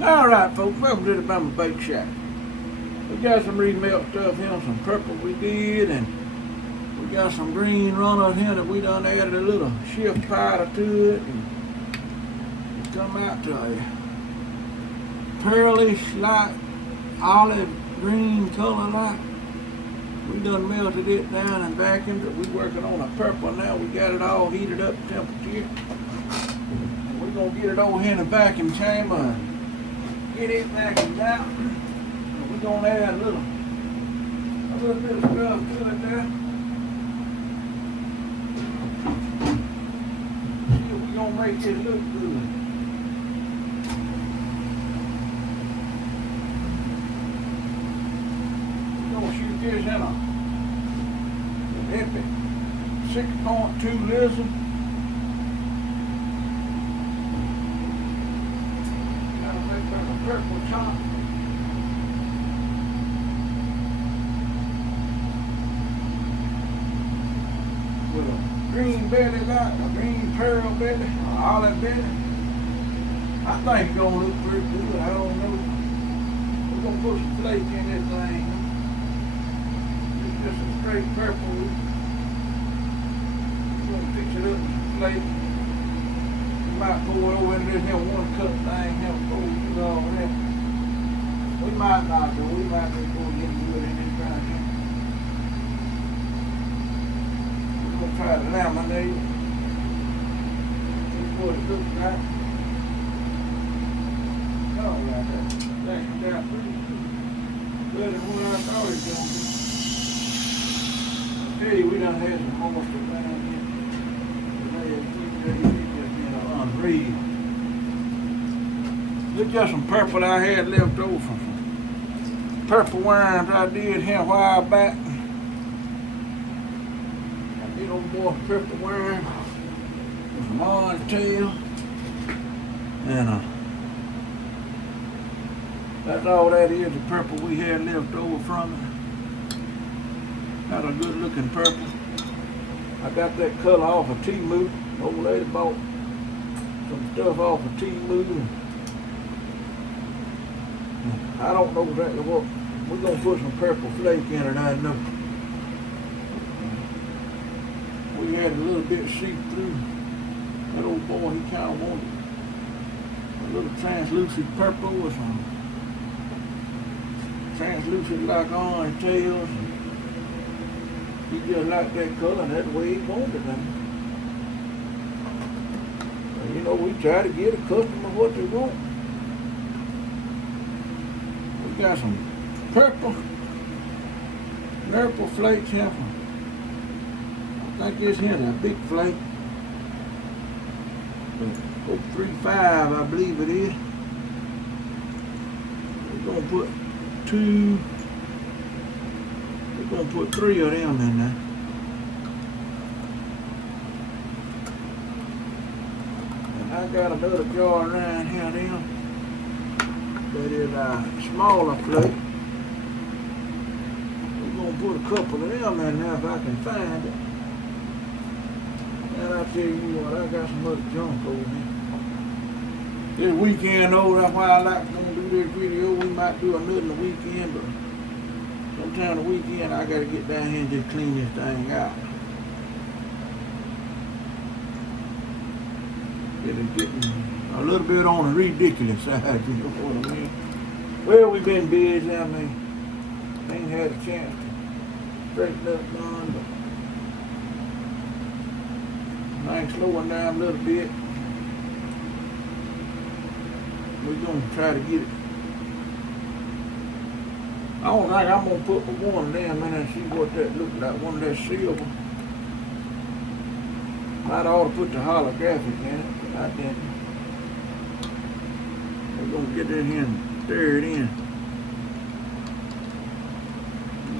Alright folks, welcome to the Bama Bake Shack. We got some remelt stuff here, some purple we did, and we got some green runners here that we done added a little shift powder to it, and it's come out to a pearlish light olive green color like. We done melted it down and vacuumed it. We working on a purple now. We got it all heated up to temperature. And we're gonna get it over here in the vacuum chamber and get it vacuumed out. And we're gonna add a little bit of stuff to it there. See if we're gonna make it look good. Shoot this in a epic 6.2 lizzard. Gotta make like a purple top. With a green belly light, a green pearl belly, an olive belly. I think it's gonna look pretty good. I don't know. We're gonna put some flake in this thing. Just a straight purple. We're gonna fix it up with some flake. We might go over into this here one cup thing, have a full use all that. We might not do. We might just go get good in this right here. We're gonna try to laminate. See what it looks like. Oh, like that. That got pretty good. Better than what I thought it was gonna be. Hey, we done had some more stuff down here. Unreal. Look at some purple I had left over from some purple worms I did here a while back. Got these old boy purple worm with some orange tail. And that's all that is, the purple we had left over from it. Got a good looking purple. I got that color off of T-Moo. Old lady bought some stuff off of T-Moo. I don't know exactly what. We're gonna put some purple flake in it, I know. We had a little bit seep through. That old boy, he kinda wanted a little translucent purple with some translucent like orange tails. He just like that color, and that's the way he wanted it. And, you know, we try to get a customer what they want. We got some purple flakes here. I think this here's a big flake. 035, I believe it is. We're gonna put two. We're gonna put 3 of them in there. And I got another jar around here then. That is a smaller flake. We're gonna put a couple of them in there if I can find it. And I tell you what, I got some other junk over here. This weekend though, that's why I like to do this video. We might do another in the weekend, but sometime the weekend I gotta get down here and just clean this thing out. It's getting a little bit on the ridiculous side, you know what I mean? Well, we've been busy, I mean, ain't had a chance to straighten up none, but things slowing down a little bit. We're gonna try to get it. I don't think I'm gonna put one of them in there and see what that looks like. One of that silver. Might ought to put the holographic in it, but I didn't. We're gonna get in here and stir it in.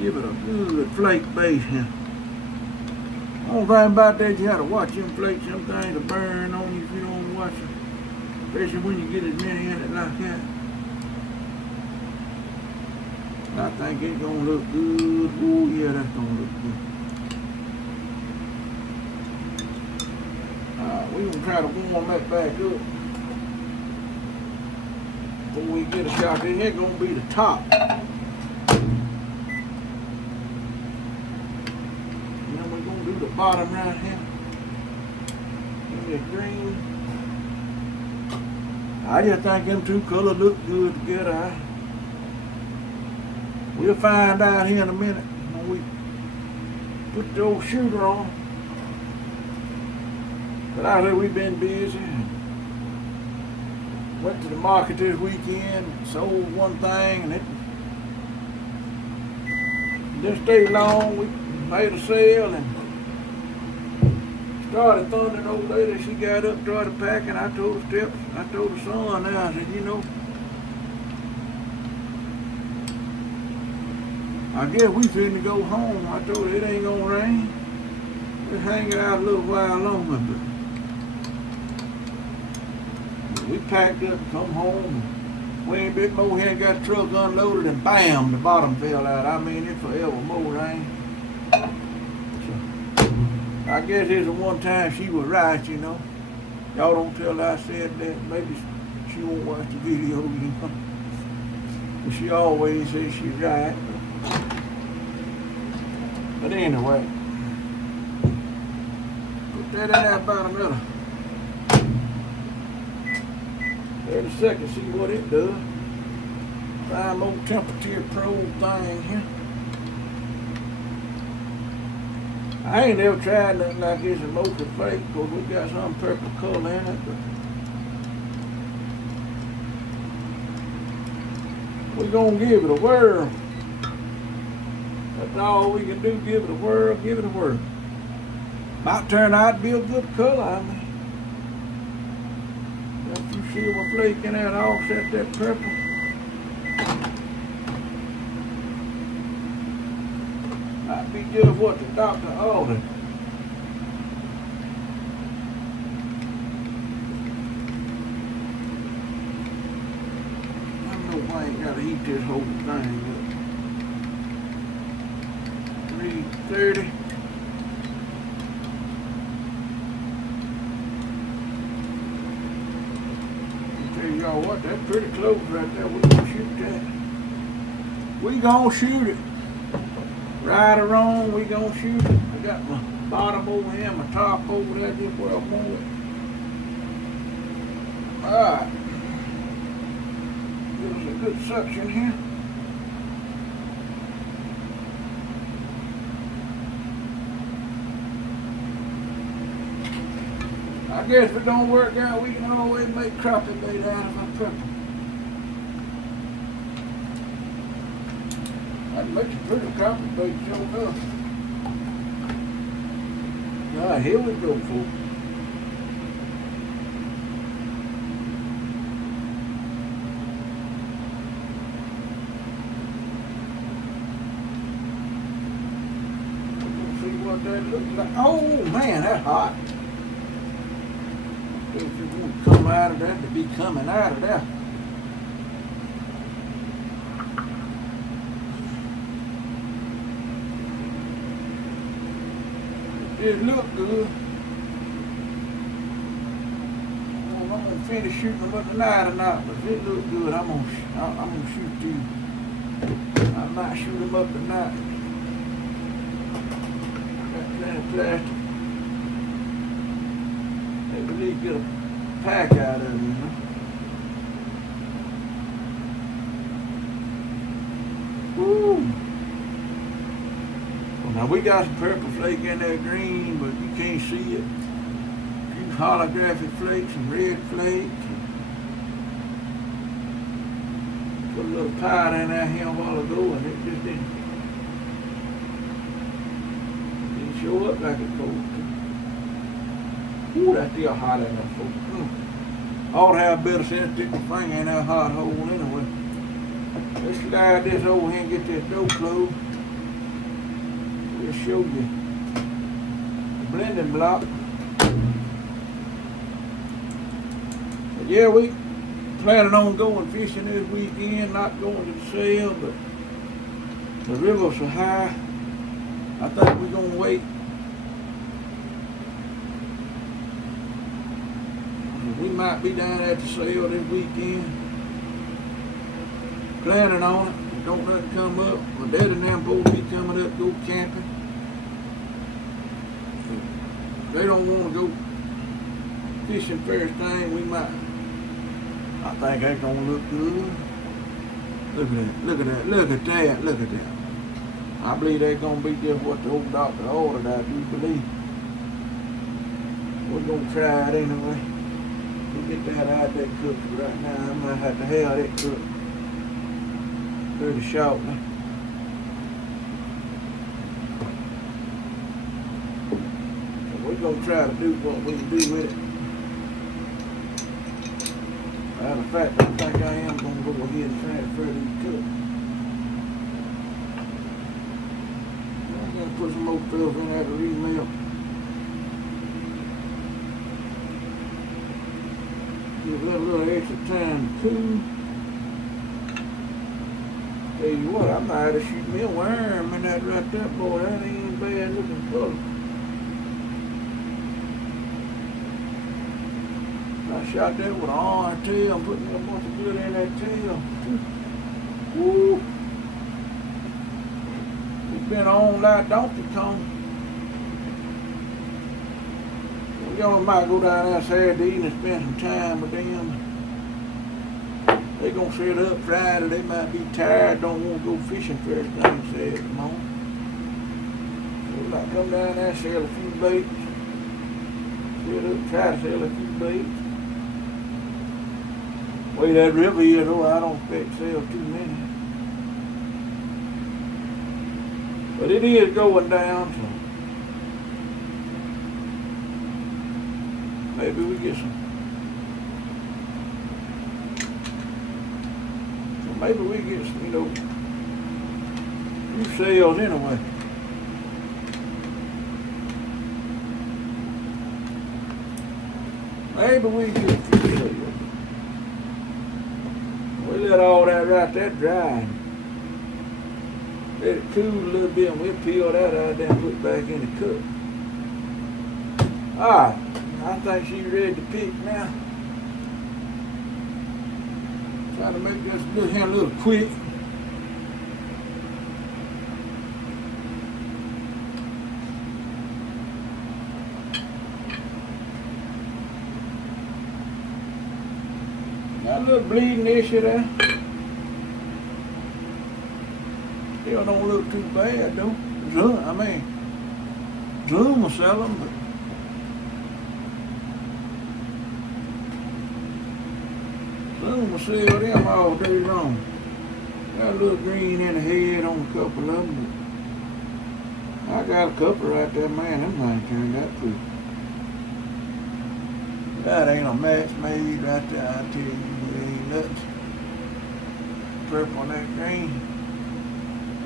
Give it a good flake base here. The only thing about that, you have to watch them flakes. Some things will burn on you if you don't watch them. Especially when you get as many in it like that. I think it's gonna look good. Oh yeah, that's gonna look good. We're gonna try to warm that back up. before we get a shot. This here gonna be the top. Then we're gonna do the bottom right here. Give me a green. I just think them two colors look good together. We'll find out here in a minute when we put the old shooter on. But out here we've been busy. Went to the market this weekend, sold one thing, and it didn't stay long. We made a sale and started thundering old lady. She got up, started packing. I told her son now, I said, you know, I guess we finna go home. I told her it ain't gonna rain. We're hanging out a little while longer, but we packed up and come home. We ain't been more here, got the truck unloaded, and bam, the bottom fell out. I mean, it forever more rain. So, I guess it's the one time she was right, you know. Y'all don't tell her I said that. Maybe she won't watch the video, you know. But she always says she's right. But anyway, put that in there about another 30 seconds, see what it does. Try a little temperature probe thing here. I ain't never tried nothing like this in mocha flake because we got some purple color in it. But we're gonna give it a whirl. That's all we can do, give it a whirl, give it a whirl. Might turn out to be a good color, I mean. Got a few silver flake in there to offset that purple. Might be just what the doctor ordered. I know why I ain't gotta heat this whole thing up. 330. Tell y'all what, that's pretty close right there. We gonna shoot that. We gonna shoot it. Right or wrong, we gonna shoot it. I got my bottom over here, my top over there, just where I want it. Alright. Give us a good suction here. I guess if it don't work out, we can always make crappie bait out of our purple. That makes a pretty crappie bait, sure enough. Alright, here we go, folks. Let's see what that looks like. Oh man, that's hot. If you want to come out of that, to be coming out of there. It look good. Well, I'm gonna finish shooting them with the night or not, but if it look good, I'm gonna shoot these. I might shoot them up tonight. Got plenty of plastic. At least get a pack out of it, you know. Woo! Well, now we got some purple flake in there, green, but you can't see it. Use holographic flakes and red flakes. Put a little powder in there here a while ago, and it just didn't show up like it's supposed to. Ooh, that's still hot in there, folks. Ought to have better sense to stick my finger in that hot hole anyway. Let's slide this over here and get this door closed. We'll show you the blending block. But yeah, we planning on going fishing this weekend, not going to the sale, but the rivers are high. I think we're gonna wait. We might be down at the sale this weekend. planning on it. Don't let it come up. My dad and them supposed to be coming up, go camping. They don't want to go fishing first thing. We might. I think that's gonna look good. Look at that, look at that, look at that, look at that. I believe that's gonna be just what the old doctor ordered, I do believe. We're gonna try it anyway. We'll get that out there cooked right now. I might have to have that cooked pretty shortly. So we're gonna try to do what we can do with it. Matter of fact, I think I am gonna go ahead and transfer these cook. I'm gonna put some more stuff in there to remelt. Give that a little extra time to cool. Tell you what, I might have shoot me a worm in that right there, boy. That ain't bad looking color. I shot that with an iron tail. I'm putting a bunch of good in that tail. Woo! It's been on like Donkey Kong. Y'all might go down there Saturday evening and spend some time with them. They gonna set up Friday. They might be tired, don't want to go fishing first thing Saturday morning. So we might come down there, sell a few baits. Set up, try to sell a few baits. Way that river is, though, I don't expect to sell too many. But it is going down, so maybe we get some. So maybe we get some, few sales anyway. Maybe we get a few sales. We let all that right there dry. Let it cool a little bit and we'll peel that out there and put it back in the cook. Alright, I think she's ready to pick now. Try to make this good hand a little quick. Got a little bleeding issue there. Still don't look too bad though. Zoom will sell them, but Zoom will sell them all day long. Got a little green in the head on a couple of them, but I got a couple right there, man. Them things turned out pretty. That ain't a match made right there, I tell you. It ain't nothing. Purple and that green.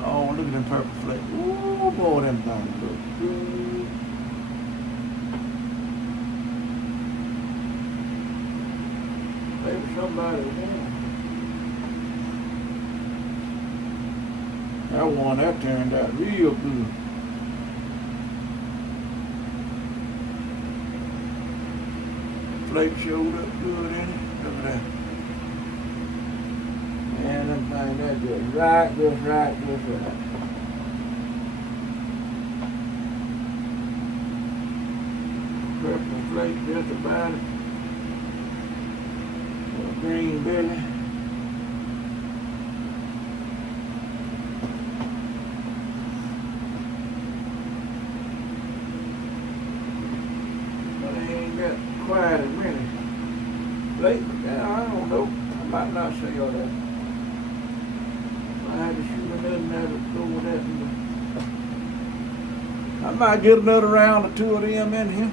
Oh, look at them purple flakes. Ooh, boy, them things look good. Maybe somebody won. That one, that turned out real good. Flake showed up good in it. Look at that. Man, them things, that just right. Purple flake just about it. Little green belly. But they ain't got quite as many flakes. Yeah, I don't know. I might not say all that. I had to shoot another now to go with that. I might get another round or two of them in here.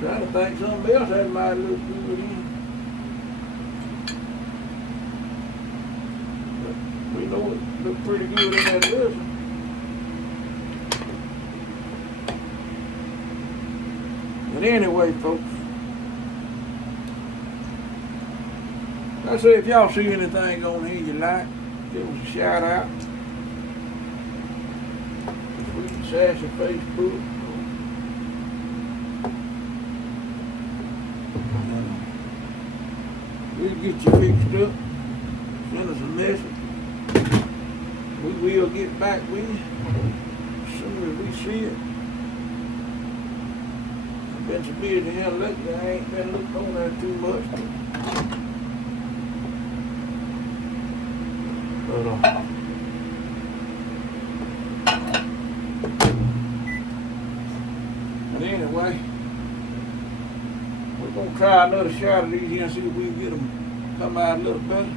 Trying to think something else that might look good in. But we know it looked pretty good in that lizard. But anyway, folks, I say if y'all see anything on here you like, give us a shout out. Sweet and Sassy Facebook. We'll get you fixed up. Send us a message. We will get back with you as soon as we see it. I've been so busy here lately, I ain't been looking on there too much. But anyway, we're gonna try another shot of these here and see if we can get them come out a little better.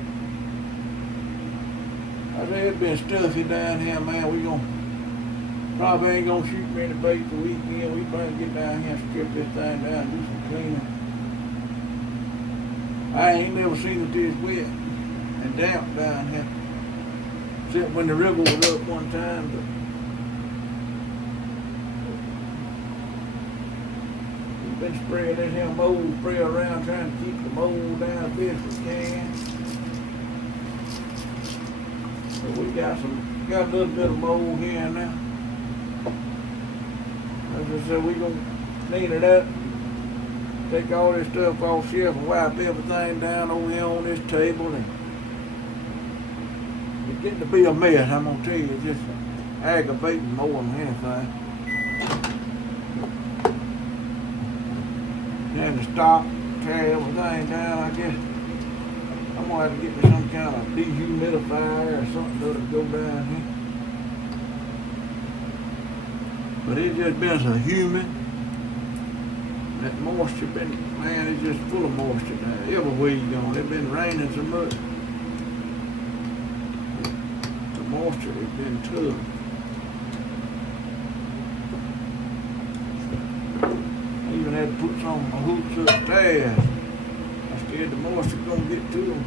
I say it's been stuffy down here, man. We probably ain't gonna shoot many bait the weekend. We better get down here and strip this thing down and do some cleaning. I ain't never seen it this wet and damp down here. Except when the river was up one time, but we've been spraying this here mold spray around trying to keep the mold down as best we can. So we got a little bit of mold here and there. As I said, we gonna clean it up, take all this stuff off shelf and wipe everything down over here on this table. And it's getting to be a mess, I'm gonna tell you. It's just aggravating more than anything. Trying to stop, tear everything down, I guess. I'm gonna have to get me some kind of dehumidifier or something that'll go down here. But it's just been so humid. That moisture man, it's just full of moisture now. Everywhere you go, it's been raining so much. The moisture has been tough. I even had to put some of my hoops upstairs. I'm scared the moisture gonna get to them.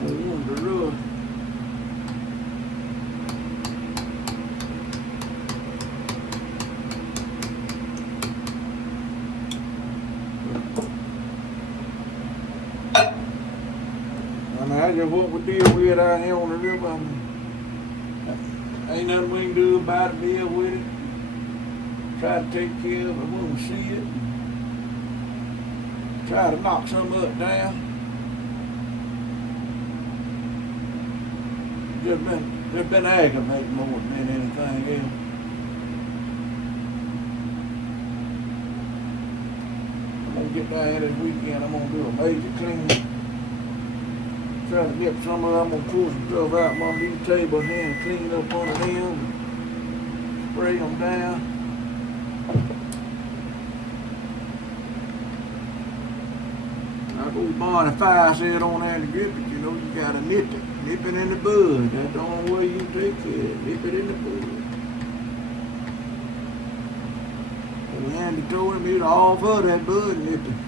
I want to rub. That's just what we deal with out here on the river. Ain't nothing we can do about it, deal with it. Try to take care of it when we see it. Try to knock some of it down. Just been aggravating more than anything else. I'm gonna get down here this weekend. I'm gonna do a major clean. Try to get some of them. I'm gonna pull some stuff out from under these tables here and clean up under them. Spray them down. I go born a fire set on there to grip it. You know, you gotta nip it. Nip it in the bud. That's the only way you take care of it. Nip it in the bud. And Andy told him he'd all for that bud nipping.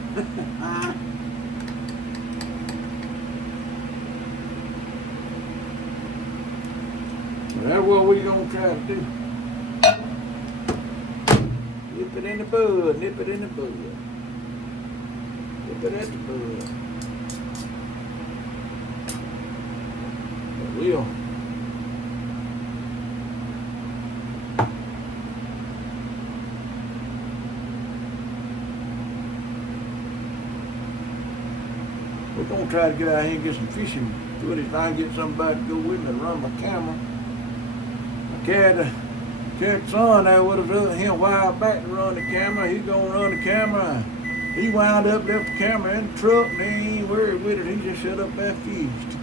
That's what we gonna try to do. Nip it in the bud, nip it in the bud. Nip it at the bud. But we'll. We're gonna try to get out here and get some fishing footage. If I can get somebody to go with me and run my camera. Carried son there with us here a while back to run the camera. He gonna run the camera. He wound up, left the camera in the truck, and he ain't worried with it. He just shut up there and fished.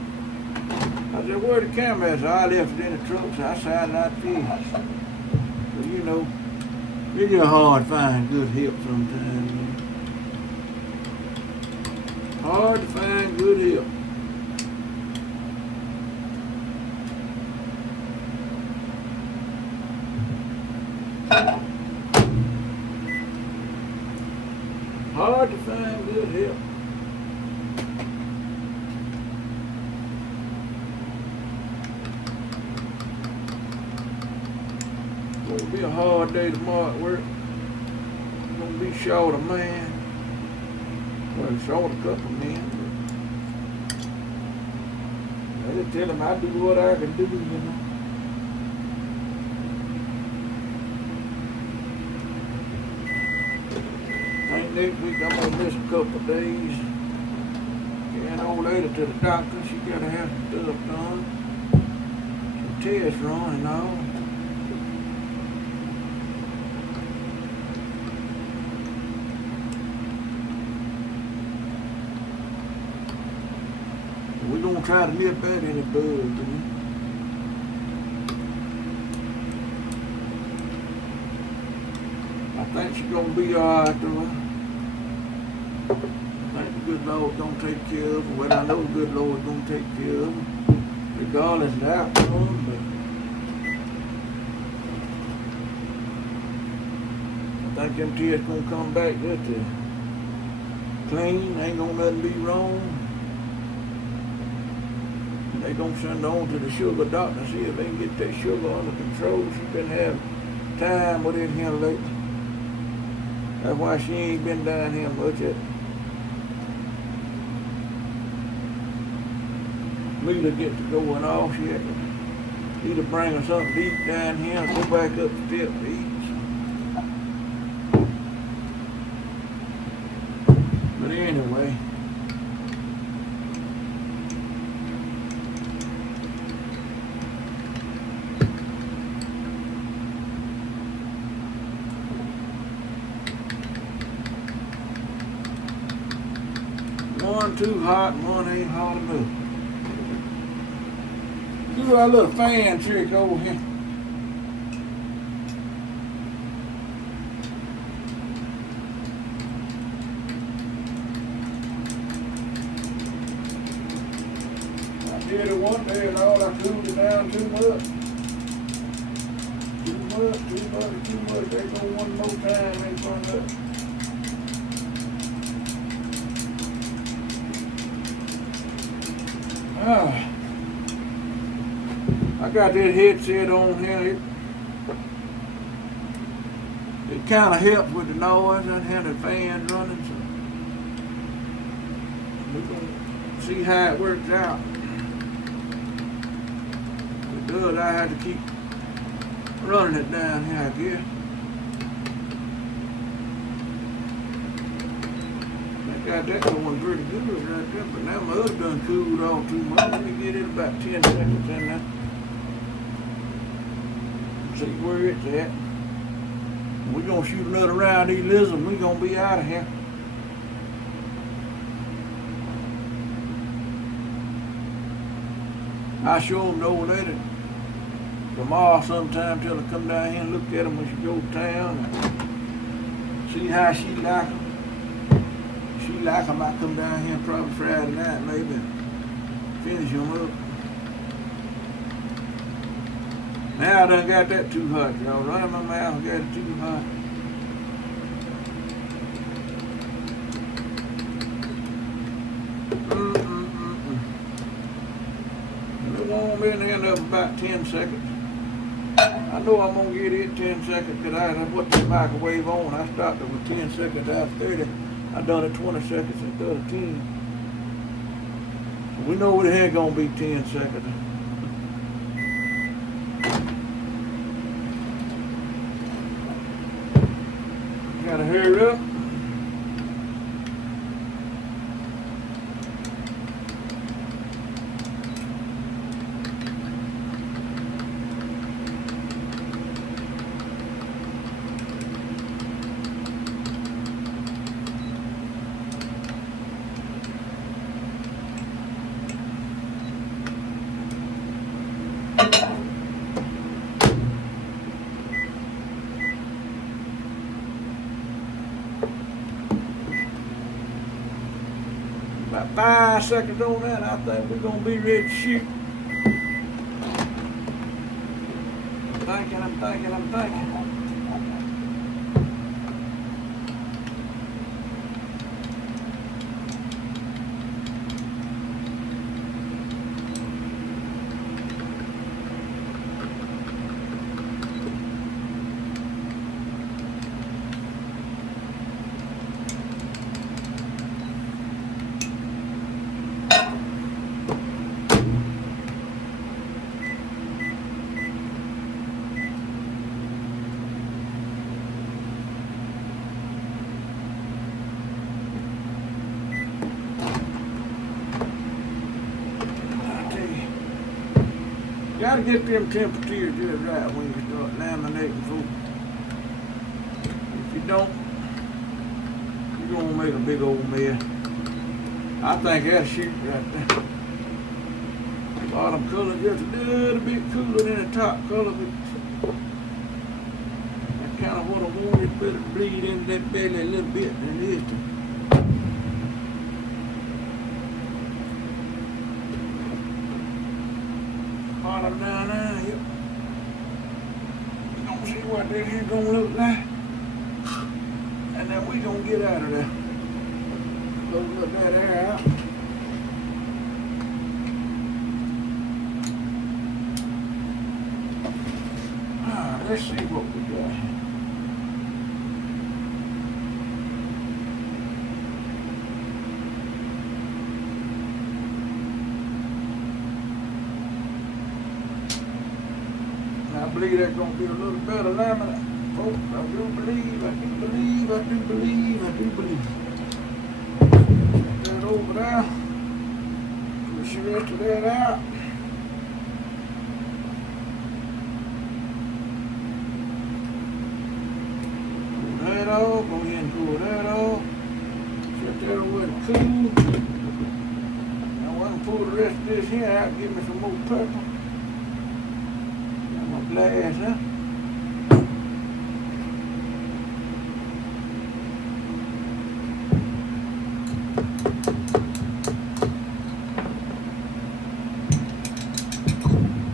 I said, where the camera is? So I left it in the truck, so I decided I'd fish. So you know, it's just hard to find good help sometimes. You know? Hard to find good help. Hard to find good help. It's gonna be a hard day tomorrow at work. I'm gonna be short a man. Well, short a couple men. But I just tell him I do what I can do, you know. think next week I'm gonna miss a couple of days. Getting old lady to the doctor. She gotta have some stuff done. Some tests run and all. We're gonna try to nip that in the bud, you know? I think she's gonna be alright though. I think the good Lord's gonna take care of her. Well, I know the good Lord's gonna take care of her, regardless of the outcome, but I think them tears gonna come back just clean, ain't gonna nothing be wrong. They gonna send her on to the sugar doctor and see if they can get that sugar under control. She's been having time with it here lately. That's why she ain't been down here much yet. Mila get to going off, she had to either bring her something to eat down here or go back up the step to eat. But anyway. One too hot and one ain't hot enough. Do our little fan trick over here. I did it one day and all I cooled it down too much. Too much. They go one more time and run up. I got that headset on here. It kind of helps with the noise and have the fans running. So we're gonna see how it works out. If it does, I have to keep running it down here, I guess. Got that going pretty good right there, but now my other done cooled off too much. Let me get it about 10 seconds in there. See where it's at. We're gonna shoot another round of these lizards. We're gonna be out of here. I show them the old lady tomorrow sometime till I come down here and look at them when she go to town and see how she like them. She like them, I come down here probably Friday night maybe and finish them up. Now I done got that too hot, y'all. Running my mouth, got it too hot. It won't be in the end of about 10 seconds. I know I'm gonna get it 10 seconds because I put the microwave on. I stopped it with 10 seconds out of 30. I done it 20 seconds instead of 10. So we know it ain't gonna be 10 seconds. Gotta hurry up. About 5 seconds on that, I think we're gonna be ready to shoot. I'm thinking. gotta get them temperatures just right when you start laminating food. If you don't, you're gonna make a big old mess. I think that'll shoot right there. The bottom color just a little bit cooler than the top color, but that's kind of what I want. It better bleed into that belly a little bit than this. Bottom down there, yep. You gonna see what this is gonna look like, and then we gonna get out of there. Look that air out. Let's see what we got here. I believe that's going to be a little better laminate. Folks, I do believe. Set that over there. Push the rest of that out. Pull that off. Go ahead and pull that off. Set that over to cool. Now I can pull the rest of this here out. Give me some more purple. Glass, huh?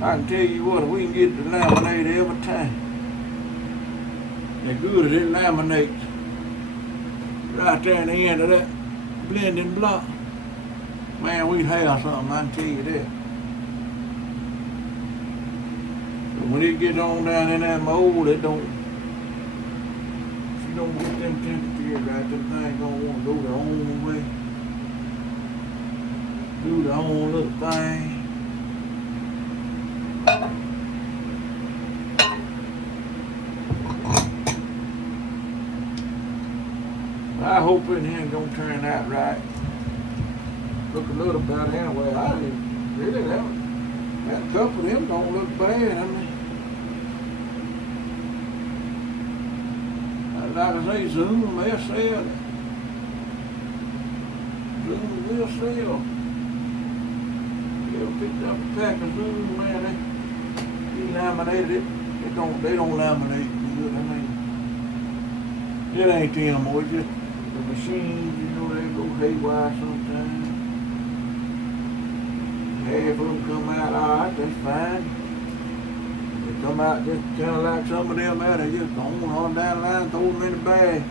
I can tell you what, we can get the laminate every time. They're good at it laminates right there in the end of that blending block. Man, we'd have something, I can tell you that. When it gets on down in that mold, it don't. If you don't get them temperatures right, them things gonna want to go their own way. Do their own little thing. I hope it ain't gonna turn out right. Look a little better anyway. I didn't really that couple of them don't look bad. I mean. Like I say, Zoom will sell. Zoom will sell. They picked up a pack of Zoom, man. They laminated it. They don't laminate good. I mean, it ain't them, or just the machines. You know, they go haywire sometimes. Half of them come out all right. That's fine. Come out just kind of like some of them out, they just go on down the line, throw them in the bag.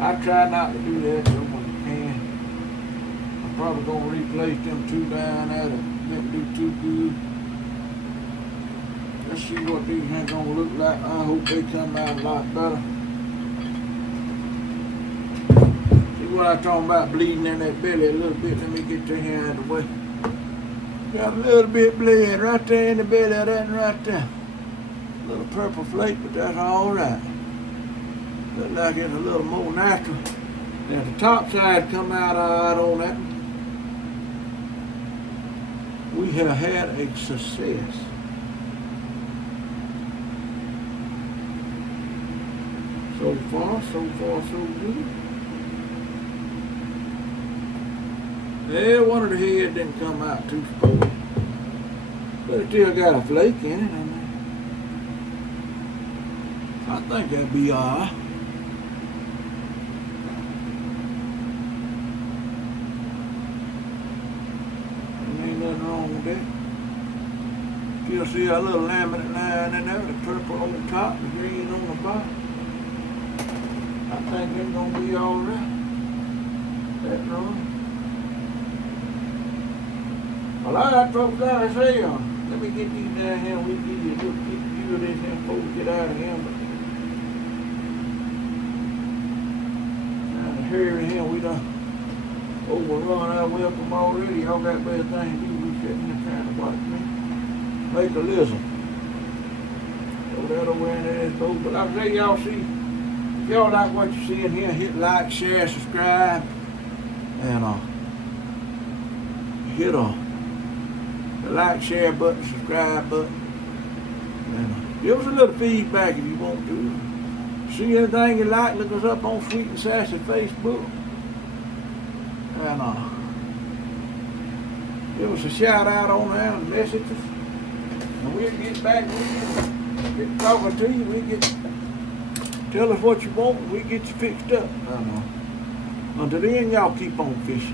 I try not to do that so when you can. I'm probably going to replace them two down there that didn't do too good. Let's see what these are going to look like. I hope they come out a lot better. See what I'm talking about, bleeding in that belly a little bit. Let me get your hand out of the way. Got a little bit bleed right there in the belly of that right there. A little purple flake, but that's all right. Look like it's a little more natural. Now the top side come out all right on that. We have had a success. So far, so good. Yeah, one of the heads didn't come out too spoiled. But it still got a flake in it. I think that'd be alright. Ain't nothing wrong with that. Still see a little laminate line in there, the purple on the top, the green on the bottom. I think they're gonna be alright. That's wrong. Well, all right, folks, like I say, let me get these down here. We'll give you a little view of this here before we get out of here. But trying to hurry here. We done overrun our welcome already. Y'all got better things to do. We sitting here trying to watch me make a lizzard. Throw that over in there, folks. But like I say, y'all see, if y'all like what you see in here, hit like, share, subscribe, and hit the like, share button, subscribe button. And give us a little feedback if you want to. See anything you like, look us up on Sweet and Sassy Facebook. And give us a shout out on there and message us. And we'll get back with you, get talking to you, tell us what you want, and we get you fixed up. Until then, y'all keep on fishing.